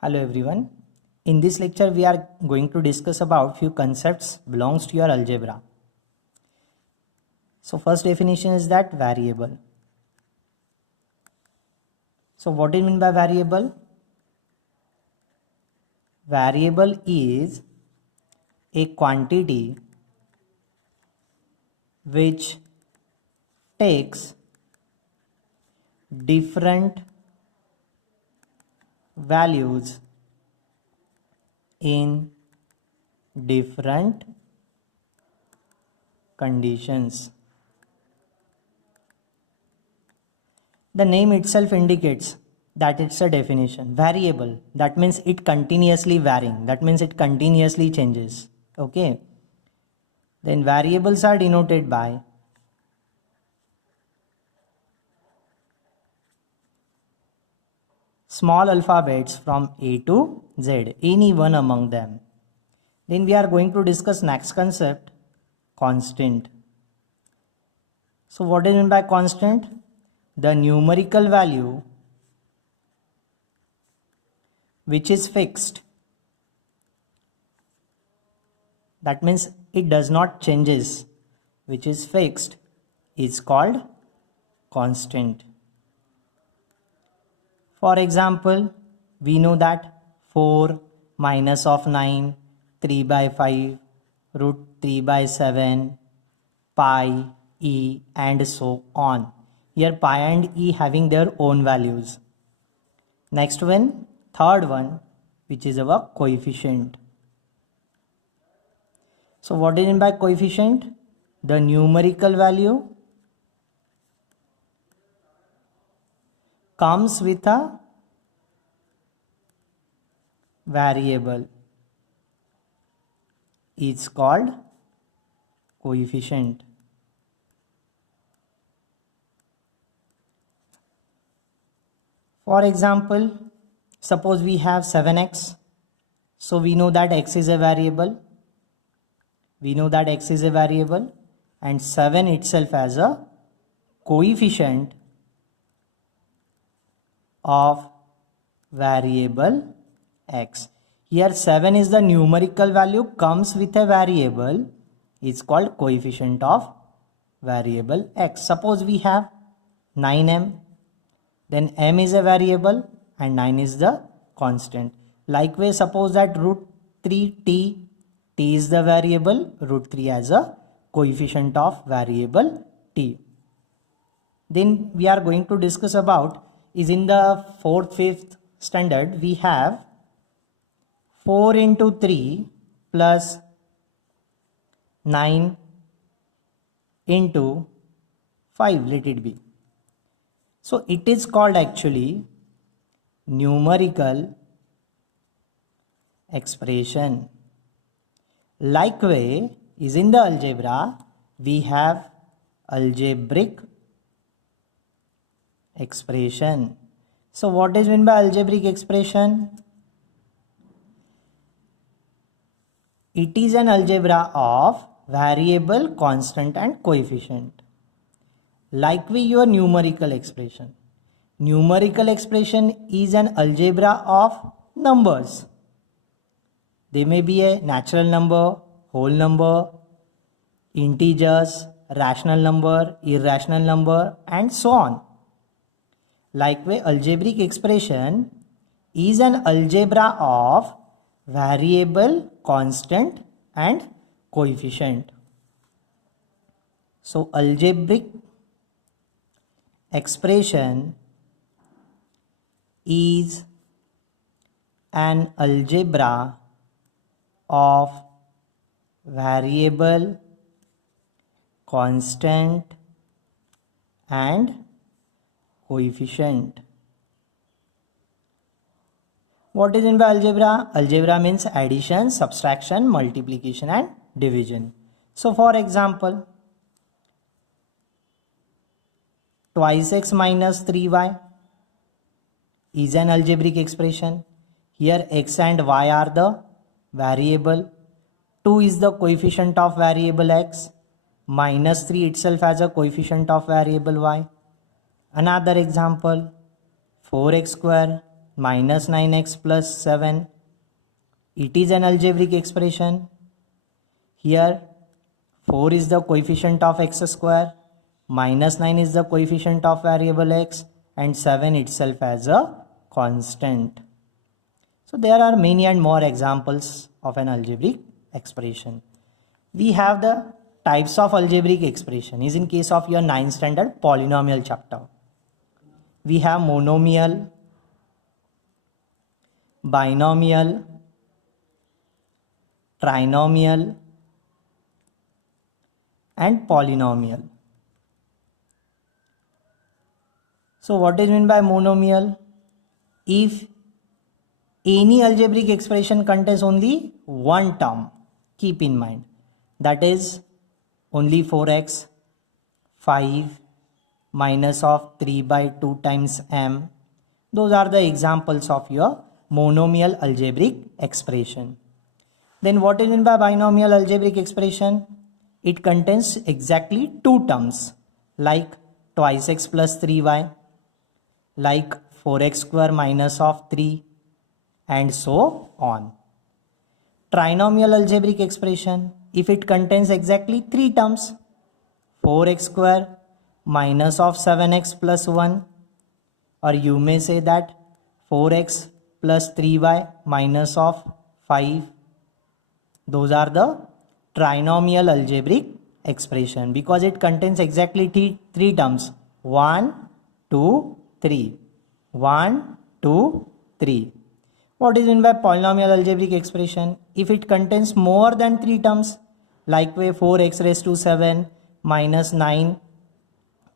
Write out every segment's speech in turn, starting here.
Hello everyone. In this lecture we are going to discuss about few concepts belongs to your algebra. So first definition is that variable. So what do you mean by variable? Variable is a quantity which takes different values in different conditions. The name itself indicates that it's a definition. Variable, that means it continuously varying, that means it continuously changes. Okay, then variables are denoted by small alphabets from A to Z, any one among them. Then we are going to discuss next concept, constant. So what is meant by constant? The numerical value which is fixed, that means it does not changes, which is fixed, is called constant. For example, we know that 4 minus of 9, 3 by 5, root 3 by 7, pi, e and so on. Here pi and e having their own values. Next one, third one, which is our coefficient. So what is meant by coefficient? The numerical value comes with a variable is called coefficient. For example, suppose we have 7x. So we know that x is a variable. We know that x is a variable and 7 itself as a coefficient of variable x. Here 7 is the numerical value comes with a variable, is called coefficient of variable x. Suppose we have 9m, then m is a variable and 9 is the constant. Likewise, suppose that root 3t, t is the variable, root 3 as a coefficient of variable t. Then we are going to discuss about is in the 4th, 5th standard we have 4 into 3 plus 9 into 5, let it be. So it is called actually numerical expression. Likewise, is in the algebra we have algebraic expression. So what is meant by algebraic expression? It is an algebra of variable, constant and coefficient. Likewise, your numerical expression. Numerical expression is an algebra of numbers. They may be a natural number, whole number, integers, rational number, irrational number and so on. Likewise, algebraic expression is an algebra of variable, constant and coefficient. So algebraic expression is an algebra of variable, constant and coefficient. What is meant by algebra? Algebra means addition, subtraction, multiplication and division. So for example, twice x minus 3y is an algebraic expression. Here x and y are the variable. 2 is the coefficient of variable x. Minus 3 itself as a coefficient of variable y. Another example, 4x square minus 9x plus 7. It is an algebraic expression. Here 4 is the coefficient of x square, minus 9 is the coefficient of variable x, and 7 itself as a constant. So there are many and more examples of an algebraic expression. We have the types of algebraic expression is in case of your 9th standard polynomial chapter. We have monomial, binomial, trinomial, and polynomial. So what is meant by monomial? If any algebraic expression contains only one term, keep in mind, that is only 4x, 5, minus of 3 by 2 times m. Those are the examples of your monomial algebraic expression. Then what is meant by binomial algebraic expression? It contains exactly two terms, like twice x plus 3y, like 4x square minus of 3, and so on. Trinomial algebraic expression, if it contains exactly three terms, 4x square minus of 7x plus 1, or you may say that 4x plus 3y minus of 5. Those are the trinomial algebraic expression because it contains exactly three terms, 1, 2, 3. 1, 2, 3. What is meant by polynomial algebraic expression? If it contains more than 3 terms, like way 4x raised to 7 minus 9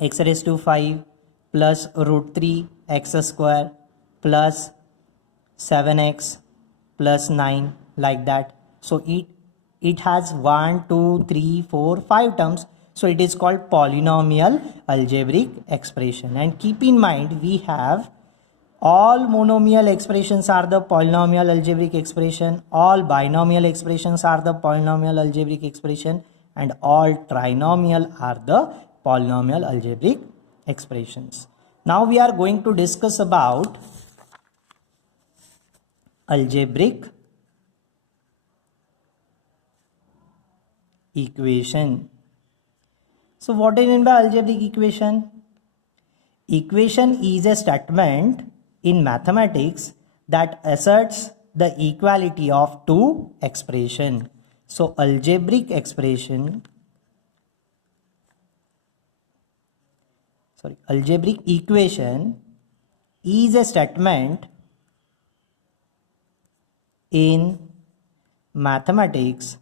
x raised to 5 plus root 3 x square plus 7x plus 9, like that. So it has 1, 2, 3, 4, 5 terms. So it is called polynomial algebraic expression. And keep in mind, we have all monomial expressions are the polynomial algebraic expression, all binomial expressions are the polynomial algebraic expression, and all trinomial are the polynomial algebraic expressions. Now we are going to discuss about algebraic equation. So what is meant by algebraic equation? Equation is a statement in mathematics that asserts the equality of two expressions. So algebraic equation is a statement in mathematics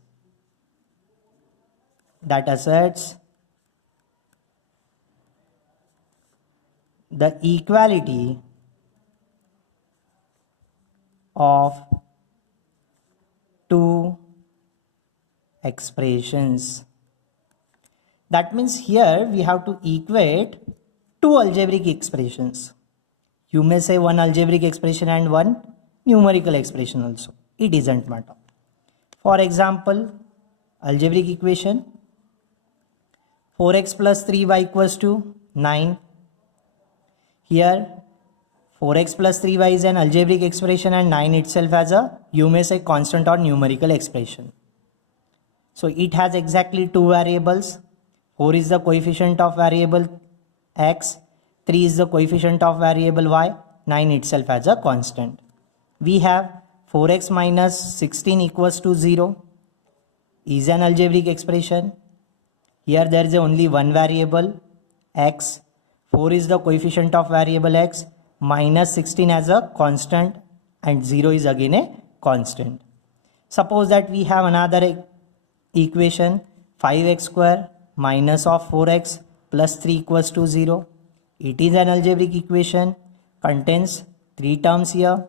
that asserts the equality of two expressions. That means here we have to equate two algebraic expressions. You may say one algebraic expression and one numerical expression also. It doesn't matter. For example, algebraic equation 4x plus 3y equals to 9. Here 4x plus 3y is an algebraic expression and 9 itself as a, you may say, constant or numerical expression. So it has exactly two variables. 4 is the coefficient of variable x, 3 is the coefficient of variable y, 9 itself as a constant. We have 4x minus 16 equals to 0 is an algebraic expression. Here there is only one variable x, 4 is the coefficient of variable x, minus 16 as a constant, and 0 is again a constant. Suppose that we have another equation 5x square minus of 4x plus 3 equals to 0. It is an algebraic equation, contains three terms here.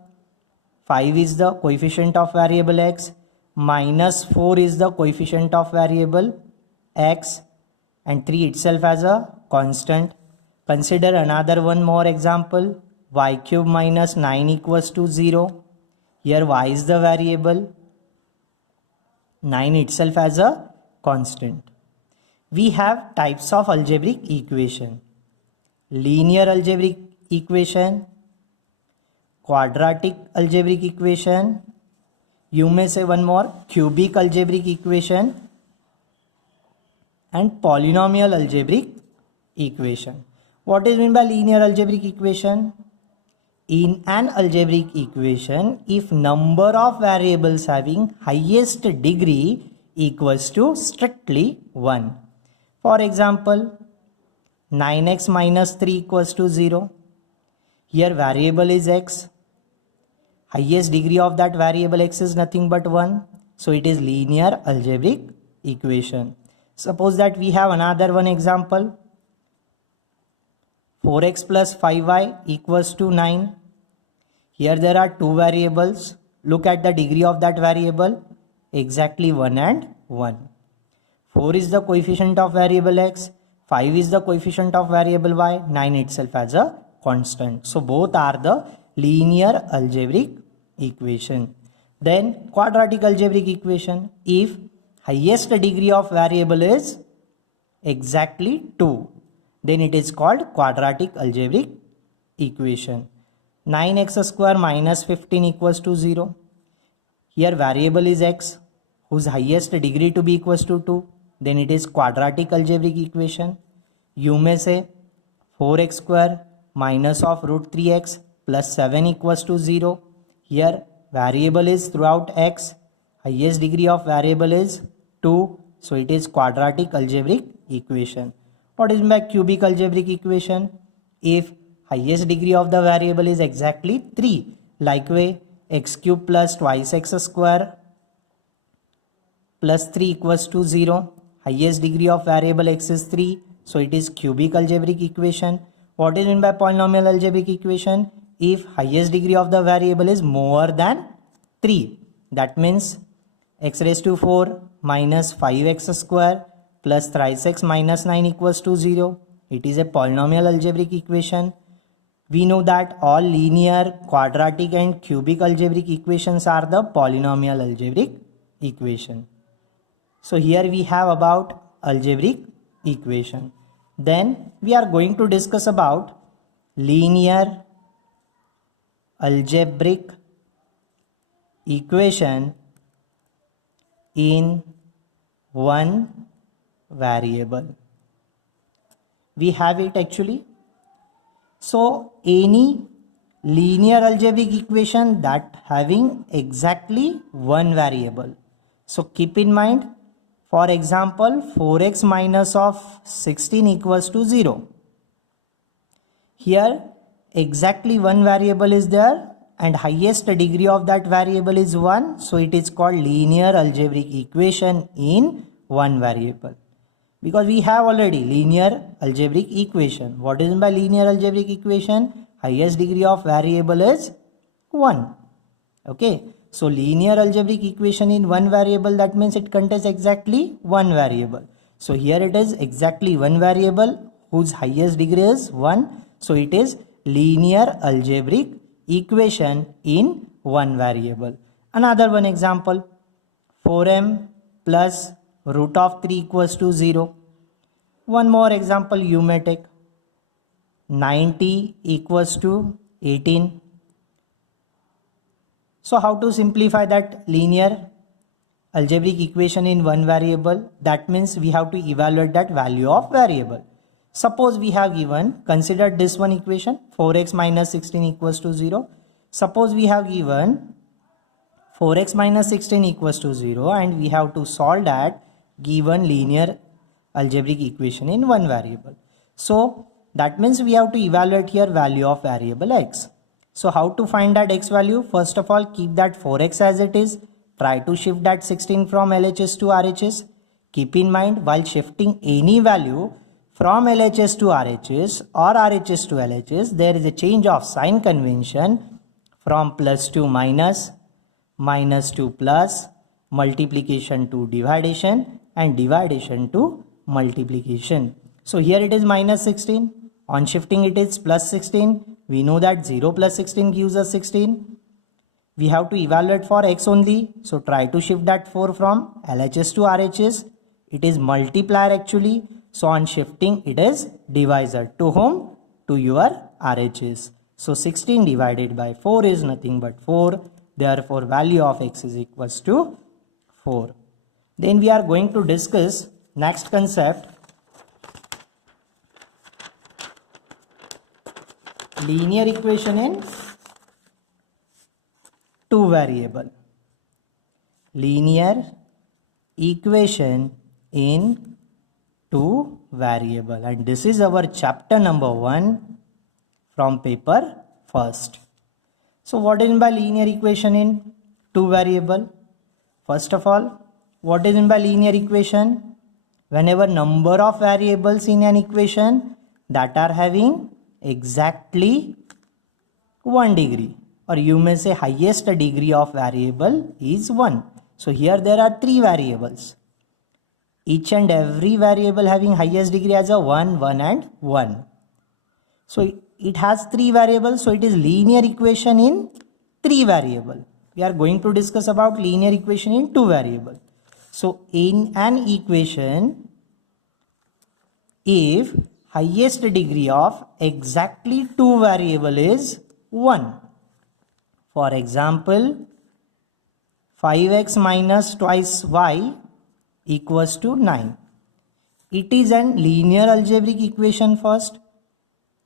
5 is the coefficient of variable x, minus 4 is the coefficient of variable x, and 3 itself as a constant. Consider another one more example, y cube minus 9 equals to 0. Here y is the variable, 9 itself as a constant. We have types of algebraic equation: linear algebraic equation, quadratic algebraic equation. You may say one more, cubic algebraic equation and polynomial algebraic equation. What is meant by linear algebraic equation? In an algebraic equation, if number of variables having highest degree equals to strictly 1. For example, 9x minus 3 equals to 0. Here variable is x. Highest degree of that variable x is nothing but 1. So it is linear algebraic equation. Suppose that we have another one example. 4x plus 5y equals to 9. Here there are two variables. Look at the degree of that variable. Exactly 1 and 1. 4 is the coefficient of variable x. 5 is the coefficient of variable y. 9 itself as a constant. So both are the linear algebraic equation. Then quadratic algebraic equation. If highest degree of variable is exactly 2, then it is called quadratic algebraic equation. 9x square minus 15 equals to 0. Here variable is x, whose highest degree to be equals to 2. Then it is quadratic algebraic equation. You may say 4x square minus of root 3x plus 7 equals to 0. Here variable is throughout x. Highest degree of variable is 2. So it is quadratic algebraic equation. What is meant by cubic algebraic equation? If highest degree of the variable is exactly 3. Likewise, x cube plus twice x square plus 3 equals to 0. Highest degree of variable x is 3. So it is cubic algebraic equation. What is meant by polynomial algebraic equation? If highest degree of the variable is more than 3. That means x raised to 4 minus 5x square plus thrice x minus 9 equals to 0. It is a polynomial algebraic equation. We know that all linear, quadratic and cubic algebraic equations are the polynomial algebraic equation. So here we have about algebraic equation. Then we are going to discuss about linear algebraic equation in one variable. We have it actually. So any linear algebraic equation that having exactly one variable. So keep in mind, for example, 4x minus of 16 equals to 0. Here exactly one variable is there and highest degree of that variable is 1. So it is called linear algebraic equation in one variable. Because we have already linear algebraic equation. What is meant by linear algebraic equation? Highest degree of variable is 1. Okay. So linear algebraic equation in one variable, that means it contains exactly one variable. So here it is exactly one variable whose highest degree is 1. So it is linear algebraic equation in one variable. Another one example, 4m plus root of 3 equals to 0. One more example you may take, 90 equals to 18. So how to simplify that linear algebraic equation in one variable? That means we have to evaluate that value of variable. Suppose we have given, consider this one equation, 4x minus 16 equals to 0. Suppose we have given 4x minus 16 equals to 0 and we have to solve that given linear algebraic equation in one variable. So that means we have to evaluate here value of variable x. So how to find that x value? First of all, keep that 4x as it is. Try to shift that 16 from LHS to RHS. Keep in mind, while shifting any value from LHS to RHS or RHS to LHS, there is a change of sign convention from plus to minus, minus to plus, multiplication to dividation and dividation to multiplication. So here it is minus 16. On shifting it is plus 16. We know that 0 plus 16 gives us 16. We have to evaluate for x only. So try to shift that 4 from LHS to RHS. It is multiplier actually. So on shifting it is divisor. To whom? To your RHS. So 16 divided by 4 is nothing but 4. Therefore, value of x is equals to 4. Then we are going to discuss next concept, linear equation in two variable. Linear equation in two variable, and this is our chapter number 1 from paper first. So what is meant by linear equation in two variable? First of all, what is meant by linear equation? Whenever number of variables in an equation that are having exactly 1 degree, or you may say highest degree of variable is 1. So here there are 3 variables. Each and every variable having highest degree as a 1, 1 and 1. So it has 3 variables, so it is linear equation in 3 variable. We are going to discuss about linear equation in 2 variable. So in an equation, if highest degree of exactly 2 variable is 1. For example, 5x minus twice y equals to 9. It is an linear algebraic equation first.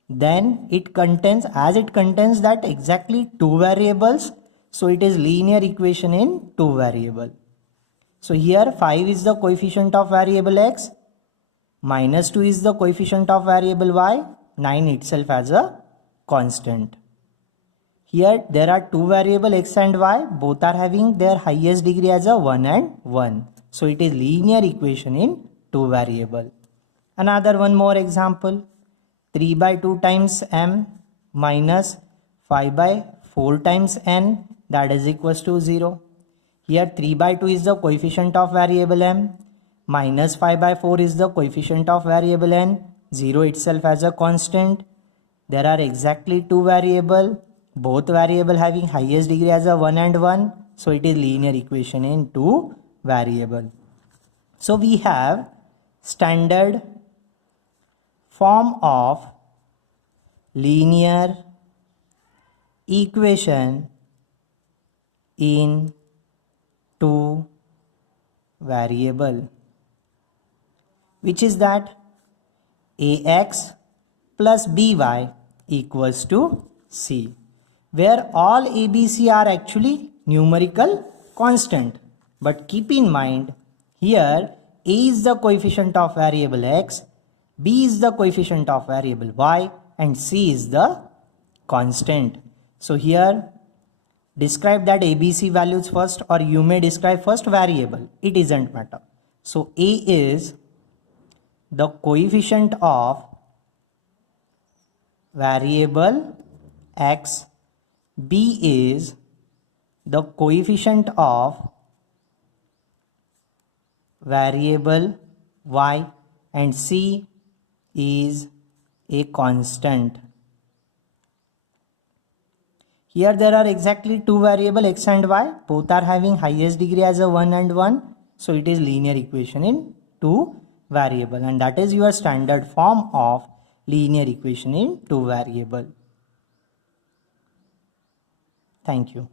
Then it contains that exactly 2 variables. So it is linear equation in 2 variable. So here 5 is the coefficient of variable x. Minus 2 is the coefficient of variable y. 9 itself as a constant. Here there are 2 variable x and y. Both are having their highest degree as a 1 and 1. So it is linear equation in 2 variable. Another one more example. 3 by 2 times m minus 5 by 4 times n, that is equals to 0. Here 3 by 2 is the coefficient of variable m. Minus 5 by 4 is the coefficient of variable n. 0 itself as a constant. There are exactly 2 variable. Both variable having highest degree as a 1 and 1. So it is linear equation in 2 variable. So we have standard form of linear equation in two variable, which is that ax plus by equals to c, where all ABC are actually numerical constant. But keep in mind, here a is the coefficient of variable x, b is the coefficient of variable y, and c is the constant. So here describe that ABC values first, or you may describe first variable. It doesn't matter. So a is the coefficient of variable x, b is the coefficient of variable y, and c is a constant. Here there are exactly 2 variable x and y. Both are having highest degree as a 1 and 1. So it is linear equation in 2 variable, and that is your standard form of linear equation in 2 variable. Thank you.